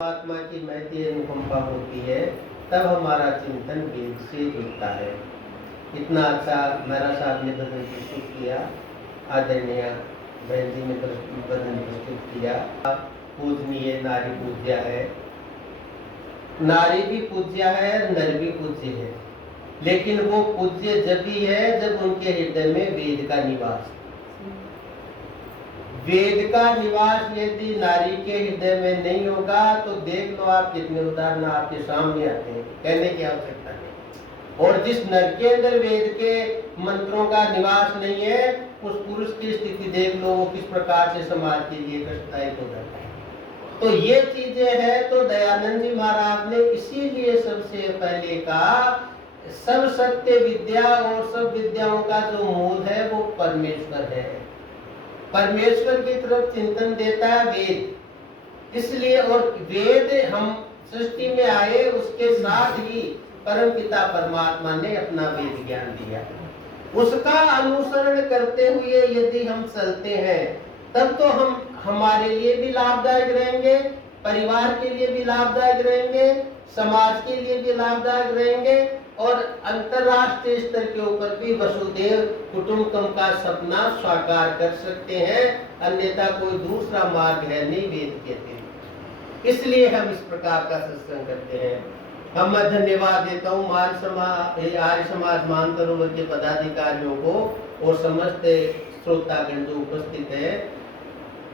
परमात्मा की महती अनुकंपा होती है, तब हमारा चिंतन वेद से जुड़ता है। इतना अच्छा मेरा साहब ने भजन प्रस्तुत किया, आदरणीय बहन जी ने भजन प्रस्तुत किया। पूजनीय नारी पूज्य है, नारी भी पूज्य है, नर भी पूज्य है, लेकिन वो पूज्य जब भी है जब उनके हृदय में वेद का निवास। वेद का निवास यदि नारी के हृदय में नहीं होगा तो देख लो आप कितने उदाहरण आपके सामने आते हैं, कहने की आवश्यकता नहीं। और जिस नर के अंदर वेद के मंत्रों का निवास नहीं है, उस पुरुष की स्थिति देख लो वो किस प्रकार से समाज के लिए कष्टदायक हो जाता है। तो ये चीजें हैं। तो दयानंद जी महाराज ने इसीलिए सबसे पहले कहा सब सत्य विद्या और सब विद्याओं का जो मूल है वो परमेश्वर है। परमेश्वर की तरफ चिंतन देता है वेद। इसलिए और वेद हम सृष्टि में आए उसके साथ ही परम पिता परमात्मा ने अपना वेद ज्ञान दिया। उसका अनुसरण करते हुए यदि हम चलते हैं तब तो हम हमारे लिए भी लाभदायक रहेंगे, परिवार के लिए भी लाभदायक रहेंगे, समाज के लिए भी लाभदायक रहेंगे और अंतरराष्ट्रीय स्तर के ऊपर भी वसुदेव कुटुंबकम का सपना साकार कर सकते हैं। अन्यथा कोई दूसरा मार्ग है नहीं, वेद कहते हैं। इसलिए हम इस प्रकार का सत्संग करते हैं। हम मैं धन्यवाद देता हूँ आर्य समाज मानसरोवर के पदाधिकारियों को और समस्त श्रोतागण जो उपस्थित है।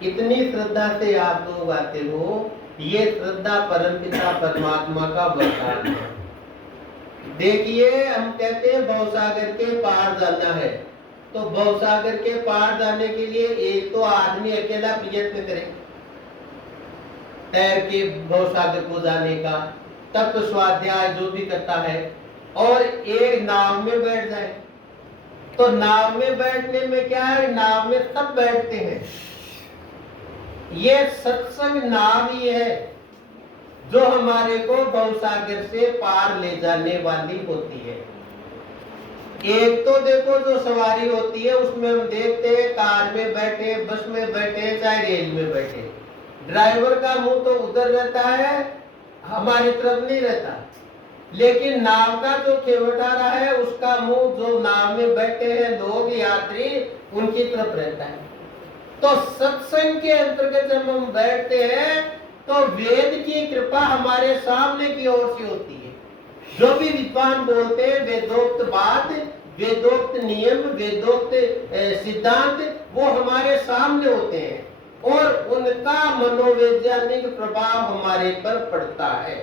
इतनी श्रद्धा से आप लोग आते हो, ये श्रद्धा परमपिता परमात्मा का वरदान है। देखिए हम कहते हैं भवसागर के पार जाना है, तो भवसागर के पार जाने के लिए एक तो आदमी अकेला प्रयत्न करे तैर के भवसागर को जाने का, तत्व स्वाध्याय जो भी करता है, और एक नाव में बैठ जाए। तो नाव में बैठने में क्या है, नाव में सब बैठते हैं। ये सत्संग नाव ही है जो हमारे को भवसागर से पार ले जाने वाली होती है। एक तो देखो जो सवारी होती है उसमें हम देखते हैं कार में बैठे, बस में बैठे, चाहे रेल में बैठे, ड्राइवर का मुंह तो उधर रहता है, हमारी तरफ नहीं रहता। लेकिन नाव का जो खेवटारा है उसका मुंह जो नाव में बैठे हैं लोग यात्री उनकी तरफ रहता है। तो सत्संग के अंतर्गत जब हम बैठते हैं तो वेद की कृपा हमारे सामने की ओर से होती है। जो भी विद्वान बोलते हैं वेदोक्त बात, वेदोक्त नियम, वेदोक्त सिद्धांत वो हमारे सामने होते हैं और उनका मनोवैज्ञानिक प्रभाव हमारे पर पड़ता है।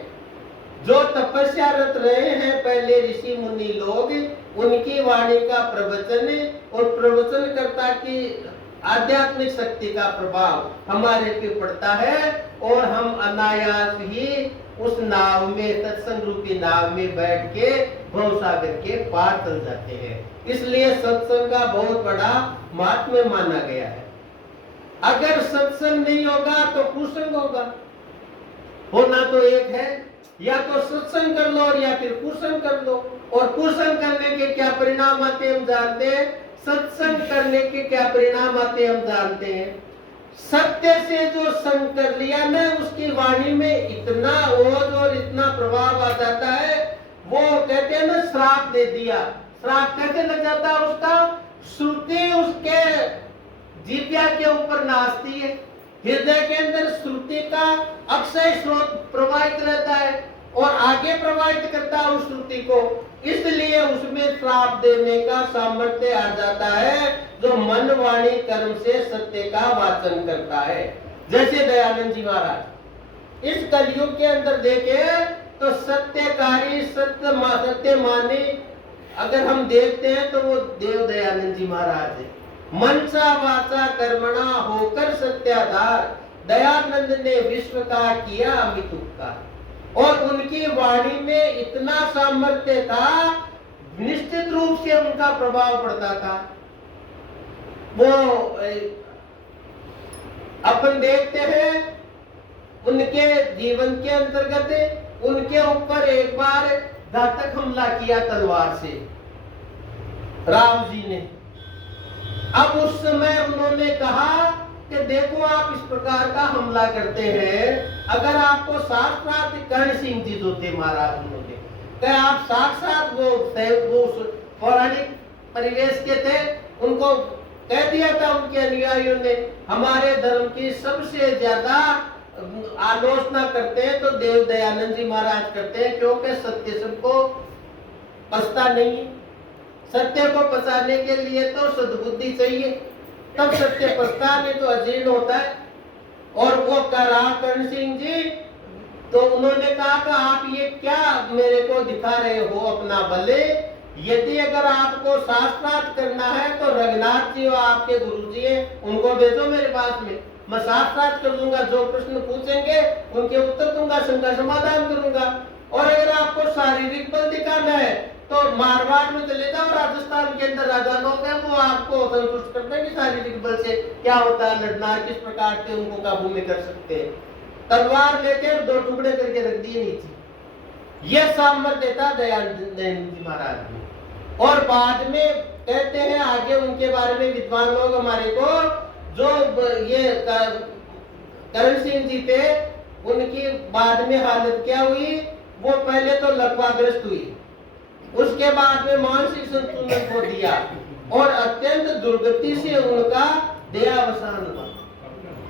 जो तपस्यारत रहे हैं पहले ऋषि मुनि लोग, उनकी वाणी का प्रवचन और प्रवचनकर्ता की आध्यात्मिक शक्ति का प्रभाव हमारे पे पड़ता है और हम अनायास ही उस नाव में, सत्संग रूपी नाव में बैठ के भवसागर के पार चल जाते हैं। इसलिए सत्संग का बहुत बड़ा महात्म्य माना गया है। अगर सत्संग नहीं होगा तो कुसंग होगा। होना तो एक है, या तो सत्संग कर लो या फिर कुसंग कर लो। और कुसंग करने के क्या परिणाम आते हम जानते हैं, सत्संग करने के क्या परिणाम आते हम जानते हैं। सत्य से जो संग कर लिया ना, उसकी वाणी में इतना ओज और इतना प्रभाव आ जाता है, वो कहते हैं ना श्राप दे दिया। श्राप कैसे लग जाता है उसका, श्रुति उसके जीव्या के ऊपर नाचती है, हृदय के अंदर श्रुति का अक्षय स्रोत प्रवाहित रहता है और आगे प्रवाहित करता है उस श्रुति को। इसलिए उसमें श्राप देने का सामर्थ्य आ जाता है जो मन वाणी कर्म से सत्य का वाचन करता है। जैसे दयानंद जी महाराज इस कलयुग के अंदर देखे तो सत्यकारी सत्य माने अगर हम देखते हैं तो वो देव दयानंद जी महाराज है। मनसा वाचा कर्मणा होकर सत्याधार, दयानंद ने विश्व का किया अमित उपकार। और उनकी वाणी में इतना सामर्थ्य था, निश्चित रूप से उनका प्रभाव पड़ता था। वो अपन देखते हैं उनके जीवन के अंतर्गत उनके ऊपर एक बार घातक हमला किया तलवार से राम जी ने। अब उस समय उन्होंने कहा कि देखो आप इस प्रकार का हमला करते हैं, अगर आपको साक्षात कर्ण सिंह जी जो थे महाराज, उन्होंने कि आप साक्षात वो उस पौराणिक परिवेश के थे, उनको कह दिया था उनके अनुयायियों ने, हमारे धर्म की सबसे ज्यादा आलोचना करते हैं तो देव दयानंद जी महाराज करते हैं, क्योंकि सत्य सबको पचता नहीं है। सत्य को पचाने के लिए तो सद्बुद्धि चाहिए, तब सत्य पचता, नहीं तो अजीर्ण होता है। और वो करा कर्ण सिंह जी, तो उन्होंने कहा कि आप ये क्या मेरे को दिखा रहे हो अपना बले, यदि अगर आपको शास्त्रार्थ करना है तो रघुनाथ जी और आपके गुरु जी हैं, उनको भेजो मेरे पास में, मैं शास्त्रार्थ कर दूंगा, जो प्रश्न पूछेंगे उनके उत्तर दूंगा, शंका समाधान करूंगा। और अगर आपको शारीरिक बल दिखाना है तो मारवाड़ में चले जाओ, राजस्थान के अंदर राजा लोग हैं, वो आपको संतुष्ट करते हैं कि शारीरिक बल से क्या होता है लड़ना, किस प्रकार से उनको काबू में कर सकते हैं। तलवार लेकर 2 टुकड़े करके रख दिए नीचे, यह सामर्थ्य था दयानंद जी महाराज ने। और बाद में कहते हैं आगे उनके बारे में विद्वान लोग हमारे को, जो ये करण सिंह जी थे, उनकी बाद में हालत क्या हुई, वो पहले तो लकवाग्रस्त हुई, उसके बाद में मानसिक संतुलन खो दिया और अत्यंत दुर्गति से उनका देहावसान हुआ।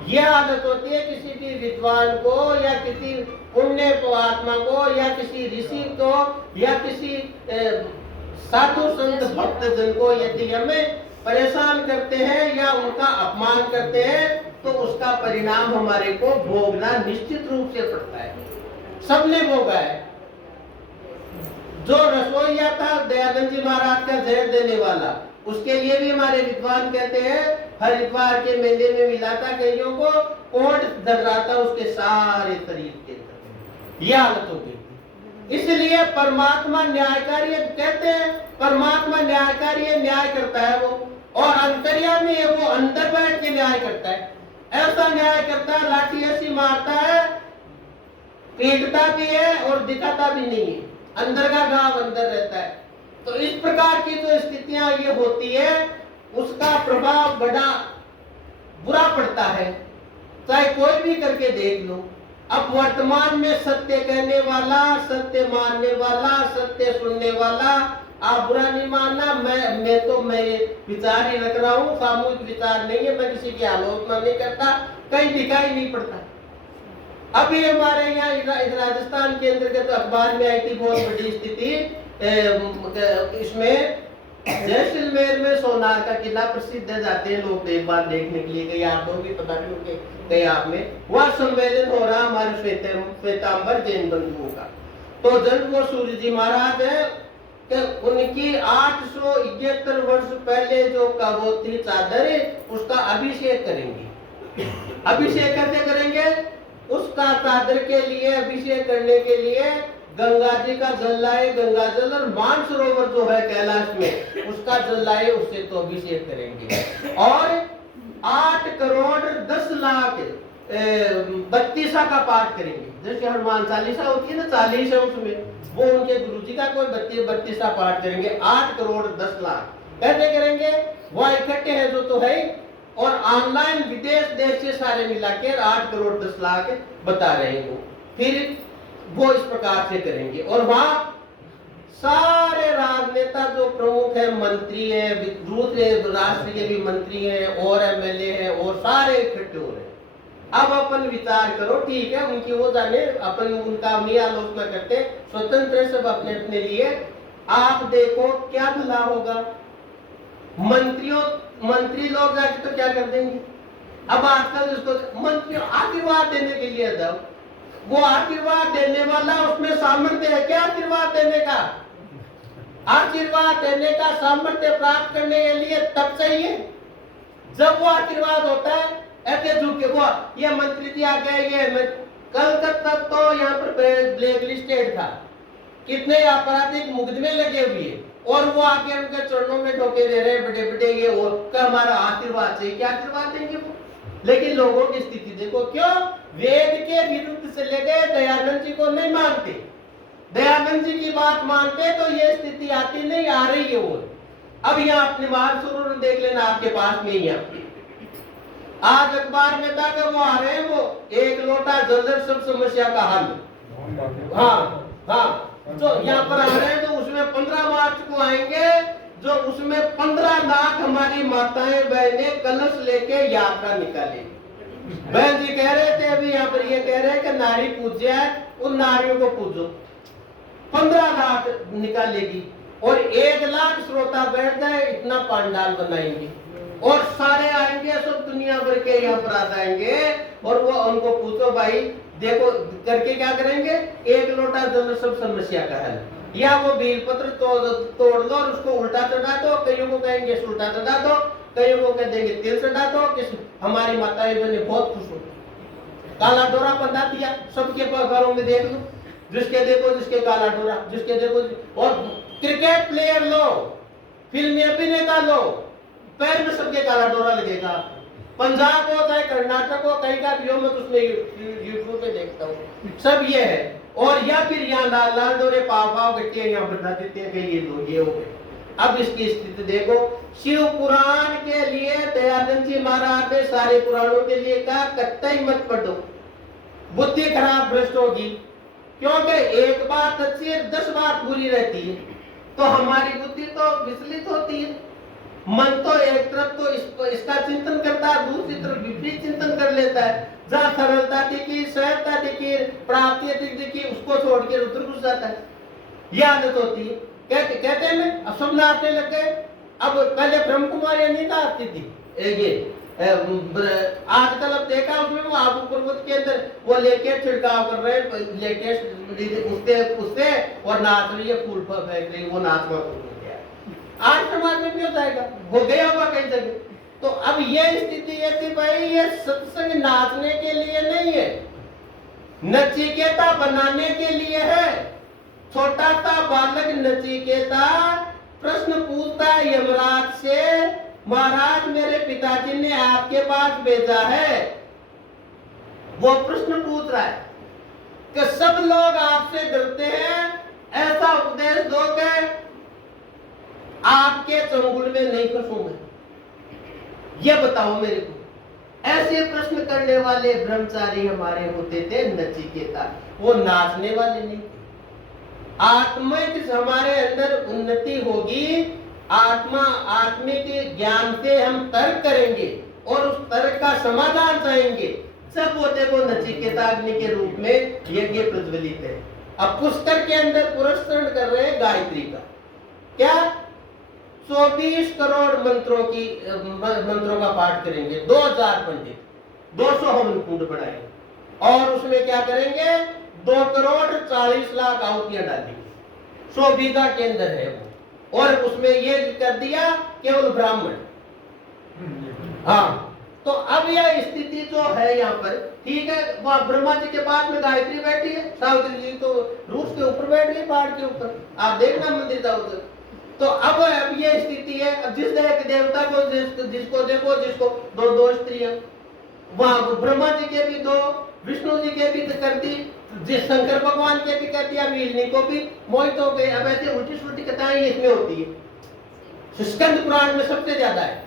यह आदत होती है किसी भी विद्वान को या किसी पुण्य आत्मा को या किसी ऋषि को या किसी साधु संत भक्त जन को, यदि हमें परेशान करते हैं या उनका अपमान करते हैं तो उसका परिणाम हमारे को भोगना निश्चित रूप से पड़ता है। सबने भोगा है। जो रसोईया था दयानंद जी महाराज का जहर देने वाला, उसके लिए भी हमारे विद्वान कहते हैं हरिद्वार के मेले में मिला था कईयों को, कोट धर रहा था उसके सारे शरीर के अंदर, यह हालत हो गई। इसलिए परमात्मा न्यायकारी, कहते हैं परमात्मा न्यायकारी है, न्याय करता है वो, और अंतर्यामी है, वो अंदर बैठ के न्याय करता है। ऐसा न्याय करता है, लाठी ऐसी मारता है, पीटता भी है और दिखाता भी नहीं है, अंदर का घाव अंदर रहता है। तो इस प्रकार की जो स्थितियां ये होती है, उसका प्रभाव बड़ा बुरा पड़ता है, चाहे कोई भी करके देख लो। अब वर्तमान में सत्य कहने वाला, सत्य मानने वाला, सत्य सुनने वाला, आप बुरा नहीं मानना, मैं विचार ही रख रहा हूँ, सामूहिक विचार नहीं है, मैं किसी की आलोचना नहीं करता, कहीं दिखाई नहीं पड़ता। अभी हमारे यहाँ राजस्थान के अंतर्गत अखबार में आई थी बहुत बड़ी स्थिति, इसमें जैसलमेर में सोनार का किला प्रसिद्ध है, जाते हैं लोग एक बार देखने के लिए, कई आप लोग भी पता नहीं होंगे, कई आप में वह संवेदन हो रहा हमारे श्वेतांबर जैन बंधुओं का। तो जब वो सूर्य जी महाराज है कि उनकी 871 वर्ष पहले जो कागोत्री चादर है उसका अभिषेक करेंगे। अभिषेक कैसे करेंगे? उसका चादर के लिए अभिषेक करने के लिए गंगा जी का जल लाए, गंगा जल और मानसरोवर जो है कैलाश में उसका जल लाए, उससे तो अभिषेक करेंगे। और 8 करोड़ 10 लाख 32 का पाठ करेंगे, जैसे हनुमान चालीसा होती है ना, 40 है उसमें, वो उनके गुरु जी का कोई 32 पाठ करेंगे। 8 करोड़ 10 लाख कैसे करेंगे? वह इकट्ठे है जो तो है, और ऑनलाइन विदेश देश से सारे मिला के 8 करोड़ 10 लाख बता रहे हैं वो। फिर वो इस प्रकार से करेंगे और वहां सारे राजनेता जो प्रमुख है, मंत्री है, दूसरे राष्ट्रीय भी मंत्री हैं और एमएलए हैं और सारे इकट्ठे हो रहे हैं। अब अपन विचार करो, ठीक है उनकी वो जाने, अपन उनका नहीं आलोचना करते, स्वतंत्र सब अपने अपने लिए। आप देखो क्या भला होगा, मंत्री लोग जाके तो क्या कर देंगे। अब आजकल उसको मंत्री आशीर्वाद देने के लिए जाओ, वो आशीर्वाद देने वाला उसमें सामर्थ्य है क्या? आशीर्वाद देने का, आशीर्वाद देने का सामर्थ्य प्राप्त करने के लिए तब चाहिए जब वो आशीर्वाद होता है। ऐसे झुके वो ये मंत्री जी आ गए, ये कल तक तो यहाँ पर ब्लैक लिस्टेड था, कितने आपराधिक मुकदमे लगे हुए, और वो आके उनके चरणों में ठोके दे रहे बड़े बड़े ये, और हमारा आशीर्वाद चाहिए, क्या आशीर्वाद देंगे वो? लेकिन लोगों की स्थिति देखो, क्यों? वेद के विरुद्ध चले गए, दयानंद जी को नहीं मानते, दयानंद जी की बात मानते तो ये स्थिति आती नहीं, आ रही है वो। अब यहाँ अपने मानसरोवर देख लेना, आपके पास में ही आज अखबार में था कि वो आ रहे हैं, वो एक लोटा जल सब समस्या का हल। हाँ हाँ, जो यहाँ पर आ रहे हैं तो उसमें 15 मार्च को आएंगे, जो उसमें 15 लाख हमारी माताएं बहनें कलश लेके यात्रा निकालेंगी। बहन जी कह रहे थे अभी यहाँ पर, ये कह रहे हैं कि नारी पूज्य है, उन नारियों को पूजो। 15 लाख निकालेगी और 1 लाख श्रोता बैठ जाए, इतना पंडाल बनाएंगे और सारे आएंगे, सब दुनिया भर के यहाँ पर आ जाएंगे और वो उनको पूछो भाई देखो करके क्या करेंगे, 1 लोटा जल सब समस्या का हल, या वो बेलपत्र तोड़ दो और उसको उल्टा चढ़ा दो, कईयों को कहेंगे उल्टा चढ़ा दो, कईयों को कह देंगे तिल चढ़ा दो, हमारी माताएं बहनें बहुत खुश हो। काला डोरा बंधा दिया सबके घरों में, देख लो जिसके देखो जिसके काला डोरा, जिसके देखो। और क्रिकेट प्लेयर लो, फिल्मी अभिनेता लो, पैर में सबके काला डोरा लगेगा। पंजाब हो चाहे कर्नाटक हो, कहीं का भी हो, मैं तो उसमें यूट्यूब पे देखता हूँ, सब ये है। और या फिर यहाँ लाल लाल डोरे पाव गट्टियां यहाँ बता देते हैं कि ये लो, ये हो गए। अब इसकी स्थिति देखो, शिव पुराण के लिए दयानंद जी महाराज ने सारे पुराणों के लिए कहा कतई मत पढ़ो, बुद्धि खराब भ्रष्ट होगी, क्योंकि एक बात अच्छी है 10 बात बुरी रहती है, तो हमारी बुद्धि तो विचलित होती है। मन तो एक तरफ तो इसका चिंतन करता है, दूसरी तरफ विपरीत चिंतन कर लेता है। जहाँ सरलता दिखी, सहजता दिखी, प्राप्ति दिखी, उसको छोड़ के उधर घुस जाता है। यह आदत होती है। कहते हैं मैं अब सब नाचने लग गए। अब पहले ब्रह्म कुमारी नहीं नाचती थी, ये आजकल अब देखा उसमें वो आबू पर्वत के अंदर वो लेके छिड़काव कर रहे हैं, लेके उससे और नाच रही है, फूल फेंक रही, वो नाचना शुरू हो गया। आज समाज में भी हो जाएगा, हो गया होगा कई जगह। तो अब ये स्थिति है कि भाई ये सत्संग नाचने के लिए नहीं है, नचिकेता बनाने के लिए है। छोटा सा बालक नचिकेता प्रश्न पूछता है यमराज से, महाराज मेरे पिताजी ने आपके पास भेजा है। वो प्रश्न पूछ रहा है कि सब लोग आपसे डरते हैं, ऐसा उपदेश दो कि आपके चंगुल में नहीं फंसूंगा, ये बताओ मेरे को। ऐसे प्रश्न करने वाले ब्रह्मचारी हमारे होते थे नचिकेता, वो नाचने वाले नहीं। आत्मिक हमारे अंदर उन्नति होगी, आत्मिक ज्ञान से हम तर्क करेंगे और उस तर्क का समाधान चाहेंगे, सब वो देखो नचिकेता अग्नि के रूप में यज्ञ प्रज्वलित है। अब पुष्कर के अंदर पुरस्करण कर रहे हैं गायत्री का, क्या 24 करोड़ मंत्रों का पाठ करेंगे, 2000 पंडित, 200 हवन कुंड बनाएंगे और उसमें क्या करेंगे 2 करोड़ 40 लाख आहुतियां डालेंगे। 100 बीघा के अंदर है वो, और उसमें ये कर दिया केवल ब्राह्मण। हाँ, तो अब यह स्थिति जो है यहाँ पर, ठीक है, वह ब्रह्मा जी के पास में गायत्री बैठी है, सावित्री जी तो रूस के ऊपर बैठ गई, पहाड़ के ऊपर, आप देखना मंदिर जाओ उधर। तो अब ये स्थिति है, अब जिस देवता को जिसको देखो, जिसको दो स्त्रियां, वहां ब्रह्मा जी के भी 2, विष्णु जी के भी कर दी, जिस शंकर भगवान के भी कर दिया, वीरनी को भी मोहित हो गए। अब ऐसे उल्टी सुल्टी कथाएं इसमें होती है। स्कंद पुराण में सबसे ज्यादा है,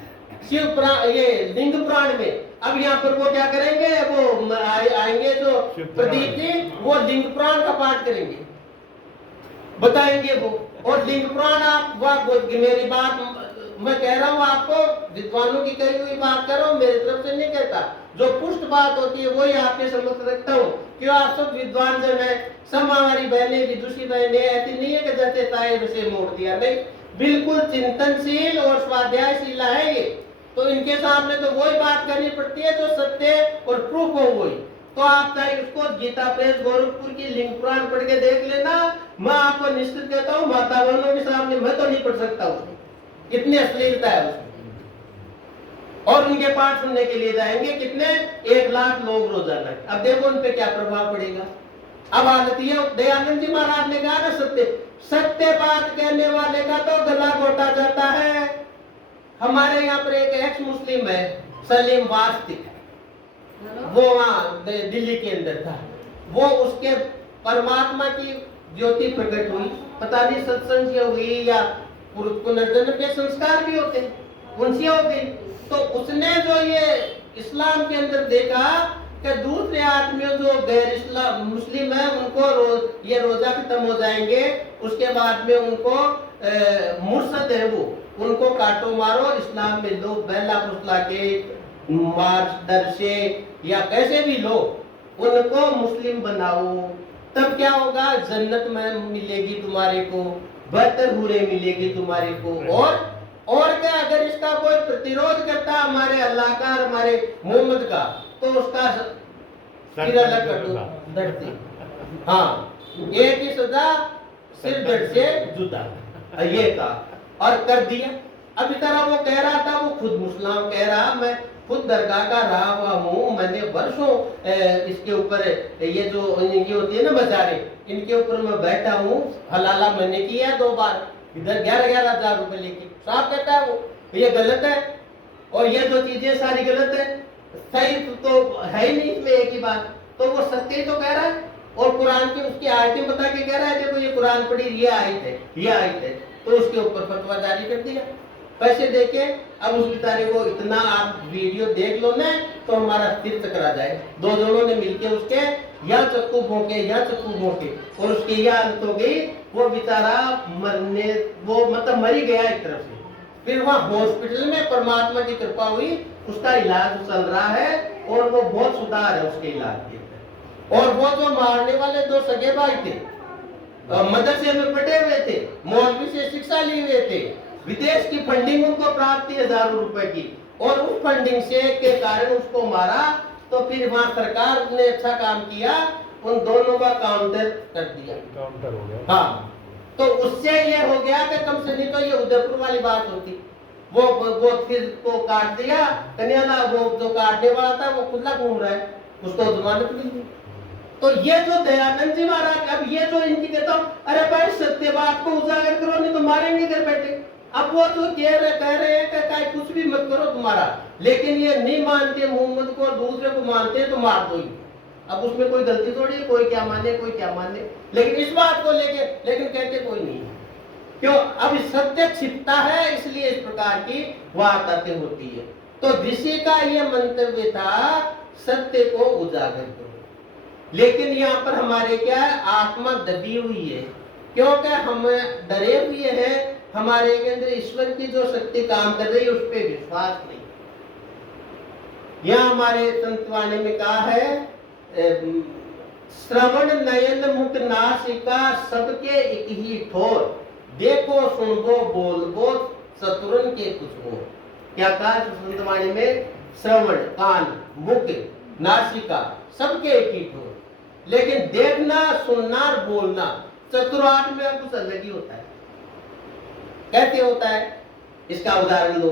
शिव पुराण, ये लिंग पुराण में। अब यहाँ पर वो क्या करेंगे, वो आएंगे जो प्रदीप जी, वो लिंग पुराण का पाठ करेंगे, बताएंगे वो। और लिंग पुराण आप मेरी बात मैं कह रहा हूँ आपको, विद्वानों की कही हुई बात कर रहा हूँ, मेरी तरफ से नहीं कहता। जो पुष्ट बात होती है वही आपके समक्ष रखता हूँ, क्यों आप सब विद्वान जन है। सब हमारी बहनें विदुषी बहनें ऐसी नहीं है कि जैसे ताए वैसे मोड़ दिया, नहीं, बिल्कुल चिंतनशील और स्वाध्यायशीला है ये। तो इनके सामने तो वही बात करनी पड़ती है जो सत्य और प्रूफ हो वही। तो आप चाहे उसको गीता प्रेस गोरखपुर की लिंग पुराण पढ़ के देख लेना, मैं आपको निश्चित कहता हूँ माता बहनों के सामने मैं तो नहीं पढ़ सकता उसमें, इतनी अश्लीलता है उसमें। और उनके पाठ सुनने के लिए जाएंगे कितने, 1 लाख लोग रोजाना। अब देखो उन पे क्या प्रभाव पड़ेगा। अब हालत ये, दयानंद जी महाराज ने कहा ना, सत्य बात कहने वाले का तो गला घोटा जाता है। हमारे यहाँ पर एक एक्स मुस्लिम है सलीम वास्तिक, वो वहाँ दिल्ली के अंदर था, वो उसके परमात्मा की ज्योति प्रकट हुई, पता नहीं सत्संग से हुई या पुनर्जन्म के संस्कार भी होते हैं, उनसे हो गई। तो उसने जो ये इस्लाम के अंदर देखा कि दूसरे आदमी जो गैर इस्लाम मुस्लिम है उनको ये रोजा खत्म हो जाएंगे, उसके बाद में उनको मुर्शद है वो, उनको काटो मारो, इस्लाम में लो, बेला फुसला के मार्च दर्शे या कैसे भी लो, उनको मुस्लिम बनाओ। तब क्या होगा, जन्नत में मिलेगी तुम्हारे को, बेहतर हुरे मिलेगी तुम्हारे को। और क्या, अगर इसका कोई प्रतिरोध करता हमारे अल्लाह का, हमारे मोहम्मद का, तो उसका सिर अलग कर दो, धड़। हाँ, एक ही सजा, सिर धड़ से जुदा, ये का और कर दिया। अब इस तरह वो कह रहा था, वो खुद मुसलमान कह रहा, मैं खुद दरगाह का रहा हुआ हूँ, मैंने वर्षों इसके ऊपर ये जो इनकी होती है ना बाजारें, इनके ऊपर मैं बैठा हूँ, हलाला मैंने किया 2 बार, इधर 11,000 रुपए लेके। साहब कहता है वो ये गलत है, और ये जो चीजें सारी गलत है, सही तो है ही नहीं इसमें एक ही बात, तो वो सत्य ही तो कह रहा है। और कुरान की उसकी आयतें बता के कह रहा है, देखो ये कुरान पढ़ी, ये आयत है, ये आयत है, तो उसके ऊपर फतवा जारी कर दिया, पैसे देके। अब उस बेचारे को इतना, आप वीडियो देख लो ना तो हमारा सिर चकरा जाए। 2 जनों ने मिलके उसके या चक्कू भोंके या चक्कू भोंके, और उसकी यह हालत हो गई, वो बेचारा मरने, वो मतलब मर ही गया एक तरफ से। फिर वहाँ हॉस्पिटल में परमात्मा की कृपा हुई, उसका इलाज चल रहा है, और वो बहुत सुधार है उसके इलाज के। और वो जो मारने वाले 2 सगे भाई थे, मदरसे में पढ़े हुए थे, मौलवी से शिक्षा लिए हुए थे, विदेश की फंडिंग उनको प्राप्त थी हजारों रुपए की, और उस फंडिंग से के कारण उसको मारा। तो फिर वहाँ सरकार ने अच्छा काम किया, उन दोनों का काउंटर कर दिया, काउंटर हो गया। हाँ, तो उससे ये हो गया कि कम से नहीं तो ये उदयपुर वाली बात होती, वो फिर को काट दिया कन्याला, वो जो काटने वाला था वो खुला घूम रहा है, उसको जमानत मिल गई। तो ये जो दयानंद जी महाराज, अब ये जो इनकी कहता हूँ, अरे भाई सत्य बात को उजागर करो, नहीं तो मारेंगे घर बैठे। अब वो तो कह रहे हैं कि कुछ भी मत करो तुम्हारा, लेकिन ये नहीं मानते मोहम्मद को और दूसरे को मानते हैं तो मार दो ही। अब उसमें कोई गलती थोड़ी है, कोई क्या माने कोई क्या माने, लेकिन इस बात को लेके लेकिन कहते कोई नहीं। क्यों? अब सत्य छिपता है, इसलिए इस प्रकार की वारदातें होती है। तो ऋषि का यह मंतव्य था, सत्य को उजागर करो। लेकिन यहाँ पर हमारे क्या है, आत्मा दबी हुई है, क्योंकि हम डरे हुए हैं, हमारे के अंदर ईश्वर की जो शक्ति काम कर रही है उस पर विश्वास नहीं। यहाँ हमारे संतवाणी में कहा है, श्रवण नयन मुख नासिका सबके एक ही ठोर, देखो सुनबो बोलबो चतुरन के कुछ हो। क्या कहा संतवाणी में? श्रवण कान, मुख, नासिका सबके एक ही ठोर, लेकिन देखना सुनना और बोलना चतुरार्थ में कुछ अलग ही होता है। कैसे होता है? इसका उदाहरण लो।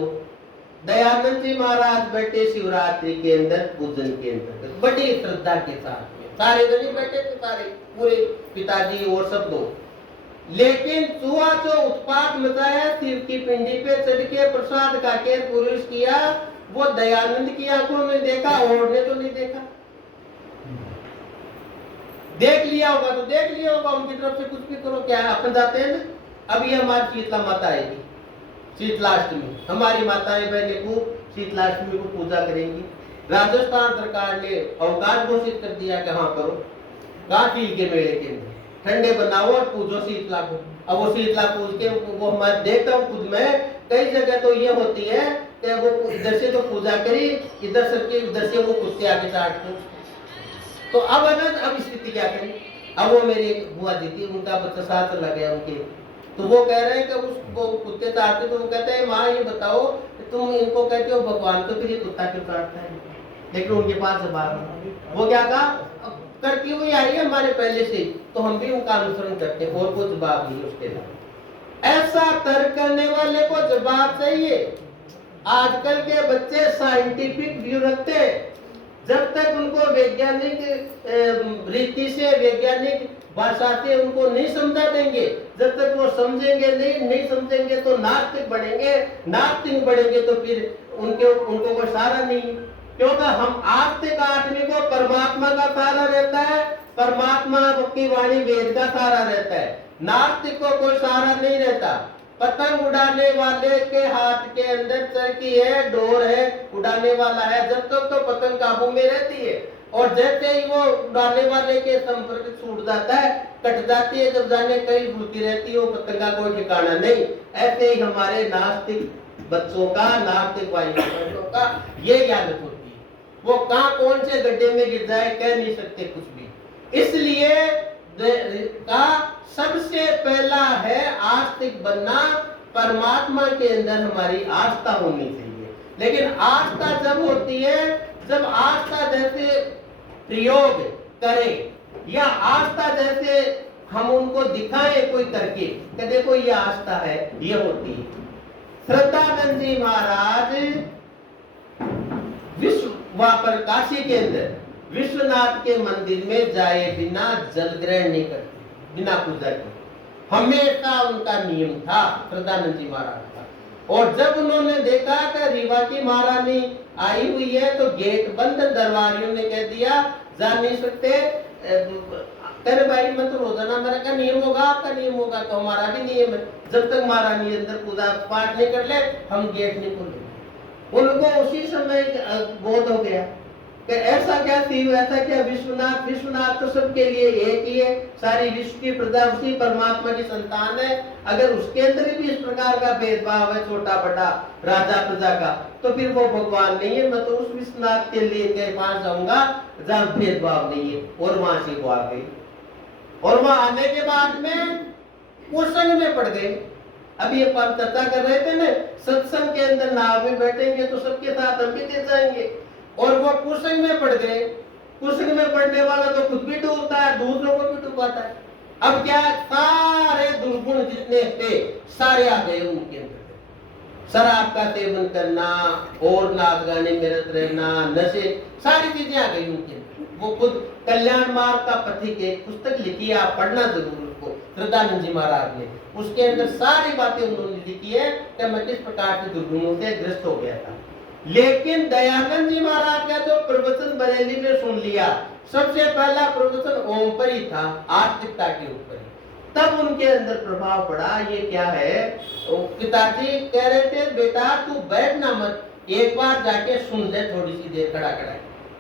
दयानंद जी महाराज बैठे शिवरात्रि के अंदर पूजन के अंदर बड़ी श्रद्धा के साथ में, सारे जने बैठे थे, सारे पूरे पिताजी और सब लोग। लेकिन चूहा जो उत्पात मचाया, शिव की पिंडी पे चढ़ के प्रसाद खाके पुरुष किया, वो दयानंद की आंखों में देखा, और ने तो नहीं देखा। देख लिया होगा तो देख लिया होगा, उनकी तरफ से कुछ भी करो, क्या है, अपन जाते हैं ना। अभी हमारी शीतला माता आएगी, शीतलाष्टमी, हमारी माताएं बहनें खूब शीतलाष्टमी को पूजा करेंगी। राजस्थान सरकार ने अवकाश घोषित कर दिया कि हाँ करो, काफिल के मेले के अंदर ठंडे बनाओ और पूजो शीतला को। अब वो शीतला पूज के वो मैं देखता हूँ खुद में, कई जगह तो ये होती है कि वो इधर से तो पूजा करी, इधर से उधर से वो कुत्ते आके चाटते। तो अब अब स्थिति क्या करें? अब वो मेरी बुआ जी थी, उनका बच्चा साथ चला गया उनके, तो वो कह रहे हैं कि उसको कुत्ते काटते, तो वो कहते हैं माँ ये बताओ तुम इनको कहते हो भगवान, तो फिर ये कुत्ता क्यों काटता है? लेकिन उनके पास जवाब, वो क्या कहा, करती हुई आ रही है हमारे पहले से, तो हम भी उनका अनुसरण करते हैं, और कोई जवाब नहीं उसके लिए। ऐसा तर्क करने वाले को जवाब चाहिए। आजकल के बच्चे साइंटिफिक व्यू रखते हैं, जब तक उनको वैज्ञानिक रीति से वैज्ञानिक भाषा से उनको नहीं समझा देंगे, जब तक वो समझेंगे नहीं समझेंगे तो नास्तिक बढ़ेंगे, नास्तिक बढ़ेंगे तो फिर उनको कोई सहारा नहीं। क्योंकि हम आस्तिक आदमी को परमात्मा का सहारा रहता है, परमात्मा की वाणी वेद का सहारा रहता है, नास्तिक को कोई सहारा नहीं रहता। पतंग उड़ाने वाले के हाथ के अंदर चरखी है, डोर है, उड़ाने वाला है, जब तक तो पतंग काबू में रहती है। और जैसे ही वो उड़ाने वाले के संपर्क छूट जाता है, कट जाती है, जब जाने कहीं उड़ती रहती है, वो पतंग का कोई ठिकाना नहीं। ऐसे ही हमारे नास्तिक बच्चों का, नास्तिक भाइयों का ये हालत होती है। वो कहाँ कौन से गड्ढे में गिर जाए कह नहीं सकते कुछ भी। इसलिए का सबसे पहला है आस्तिक बनना। परमात्मा के अंदर हमारी आस्था होनी चाहिए। लेकिन आस्था जब होती है जब आस्था जैसे प्रयोग करें या आस्था जैसे हम उनको दिखाएं कोई करके कि देखो ये आस्था है, ये होती है। श्रद्धानंद जी महाराज वहां पर काशी के अंदर विश्वनाथ के मंदिर में जाए बिना जल ग्रहण नहीं करते, बिना पूजा के। हमेशा उनका नियम था श्रद्धानंद जी महाराज का। और जब उन्होंने देखा कि रीवा की महारानी आई हुई है तो गेट बंद, दरबारियों ने कह दिया जा नहीं सकते। अरे भाई मैं तो रोजाना मेरा का नियम होगा, आपका नियम होगा, तो हमारा भी नियम है, जब तक महारानी अंदर पूजा पाठ नहीं कर ले हम गेट नहीं खोलेंगे। उनको उसी समय बोध हो गया कि ऐसा क्या थी, ऐसा क्या विश्वनाथ, विश्वनाथ तो सबके लिए एक ही है, सारी विश्व की प्रजा उसी परमात्मा की संतान है। अगर उसके अंदर भी इस प्रकार का भेदभाव है, छोटा बड़ा, राजा प्रजा का, तो फिर वो भगवान नहीं है। मैं तो उस विश्वनाथ के लिए के पास जाऊंगा जहाँ भेदभाव नहीं है। और वहां से वो आ गई। और वहां आने के बाद में कुसंग में पड़ गए। अभी हम चर्चा कर रहे थे ना, सत्संग के अंदर नाव में बैठेंगे तो सबके साथ हम भी गिर जाएंगे। और वो कुसंग में पड़ गए। कुसंग में पड़ने वाला तो खुद भी डूबता है, दूसरों को भी डुबाता है। अब क्या, सारे दुर्गुण जितने थे सारे आ गए उनके अंदर। शराब का सेवन करना और नाच गाने में रत रहना, नशे, सारी चीजें आ गई उनके अंदर। वो खुद कल्याण मार्ग का पथिक एक पुस्तक लिखी है, आप पढ़ना जरूर उसको, श्रद्धानंद जी महाराज ने। उसके अंदर सारी बातें उन्होंने लिखी है कि मैं किस प्रकार के दुर्गुणों से ग्रस्त हो गया था। लेकिन दयानंद जी महाराज का जो प्रवचन बरेली में सुन लिया, सबसे पहला प्रवचन ओम पर ही था, आत्मिकता के ऊपर। तब उनके अंदर प्रभाव पड़ा। ये क्या है, पिताजी कह रहे थे बेटा तू बैठना मत, एक बार जाके सुन ले, थोड़ी सी देर खड़ा खड़ा।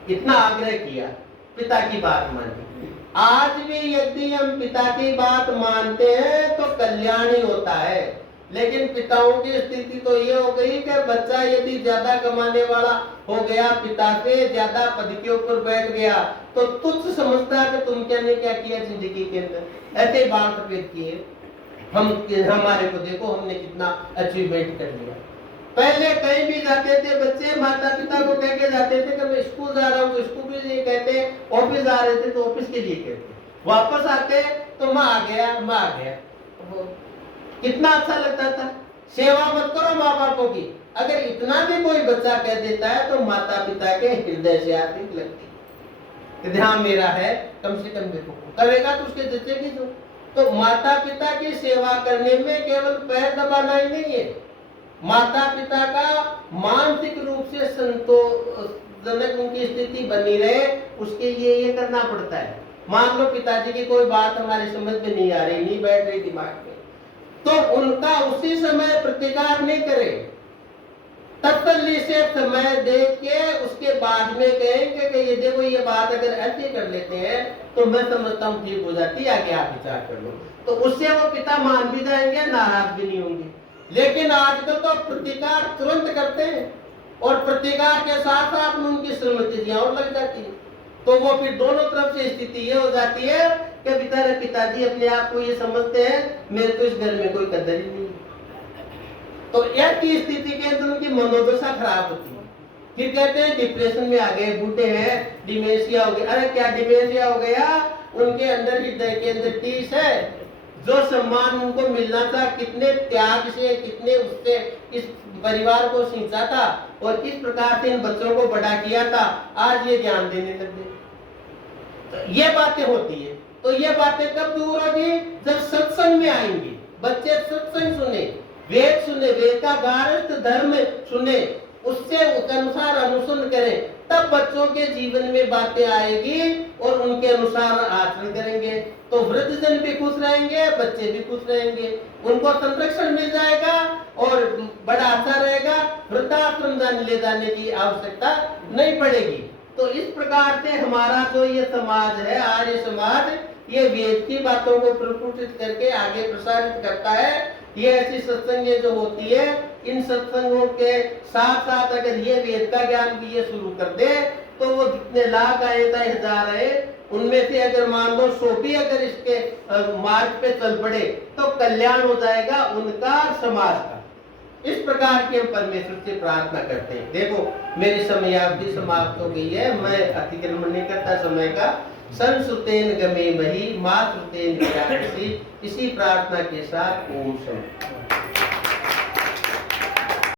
इतना आग्रह किया, पिता की बात मानी। आज भी यदि हम पिता की बात मानते हैं तो कल्याण ही होता है। लेकिन पिताओं की स्थिति तो ये हो गई कि बच्चा यदि ज्यादा कमाने वाला हो गया, पिता से ज्यादा पद के ऊपर बैठ गया, तो तुच्छ समझता है कि तुम क्या ने क्या किया जिंदगी के अंदर। ऐसे बाल सफेद किए हमारे को देखो, हमने कितना अचीवमेंट कर लिया। पहले कहीं भी जाते थे बच्चे, माता पिता को कह के जाते थे कि मैं स्कूल जा रहा हूँ तो स्कूल के लिए कहते, ऑफिस जा रहे थे तो ऑफिस के लिए कहते, वापस आते तो मैं आ गया, मैं आ गया। कितना अच्छा लगता था। सेवा मत करो माँ बापों की, अगर इतना भी कोई बच्चा कह देता है तो माता पिता के हृदय से आती लगती, ध्यान मेरा है, कम से कम देखो करेगा तो उसके जचेगी जो। तो माता पिता की सेवा करने में केवल पैर दबाना ही नहीं है, माता पिता का मानसिक रूप से संतोषजनक उनकी स्थिति बनी रहे, उसके लिए ये करना पड़ता है। मान लो पिताजी की कोई बात हमारी समझ में नहीं आ रही, नहीं बैठ रही दिमाग में, तो उनका उसी समय प्रतिकार नहीं करे, तसल्ली से समय दे के उसके बाद में कहेंगे कि ये देखो ये बात अगर ऐसे कर लेते हैं तो मैं समझता हूँ ठीक हो जाती है, आगे आप विचार कर लो। तो उससे वो पिता मान भी जाएंगे, नाराज भी नहीं होंगे। लेकिन आजकल तो प्रतिकार तुरंत करते हैं और प्रतिकार के साथ साथ में उनकी श्रीमती और लग जाती है। तो वो फिर दोनों तरफ से स्थिति ये हो जाती है कि बेचारे पिताजी अपने आप को ये समझते हैं मेरे तो इस घर में कोई कदर ही नहीं। तो ऐसी स्थिति के अंदर उनकी मनोदशा खराब होती है। फिर कहते हैं डिप्रेशन में आ गए, बूढ़े हैं, डिमेंशिया हो गया। अरे क्या डिमेंशिया हो गया, उनके अंदर हृदय के अंदर टीस है। जो सम्मान उनको मिलना था, कितने त्याग से, कितने उससे इस परिवार को सींचा था और किस प्रकार से इन बच्चों को बड़ा किया था, आज ये ध्यान देने लगे। तो ये बातें होती है। तो ये बातें कब दूर होगी, जब सत्संग में आएंगे, बच्चे सत्संग सुने, वेद सुने, वेद का गारस्थ धर्म सुने, उससे अनुसार अनुसरण करें, तब बच्चों के जीवन में बातें आएगी और उनके अनुसार आचरण करेंगे तो वृद्धजन भी खुश रहेंगे, बच्चे भी खुश रहेंगे, उनको संरक्षण मिल जाएगा और बड़ा अच्छा रहेगा, वृद्धाश्रम ले जाने की आवश्यकता नहीं पड़ेगी। तो इस प्रकार से हमारा जो ये समाज है, आर्य समाज, ये वेद की बातों को प्रस्फुटित करके आगे प्रसारित करता है। ये ऐसी सत्संगें जो होती है, इन सत्संगों के साथ साथ अगर ये वेद का ज्ञान भी ये शुरू कर दे तो वो जितने लाख आए चाहे हजार आए, उनमें से अगर मान लो 100 भी अगर इसके मार्ग पे चल पड़े तो कल्याण हो जाएगा उनका, समाज का। इस प्रकार की हम परमेश्वर से प्रार्थना करते हैं। देखो मेरी समय अवधि समाप्त हो गई है, मैं अतिक्रमण नहीं करता समय का। संसुतेन गमे मही मातृतेन विराजसी, इसी प्रार्थना के साथ ओम शांति।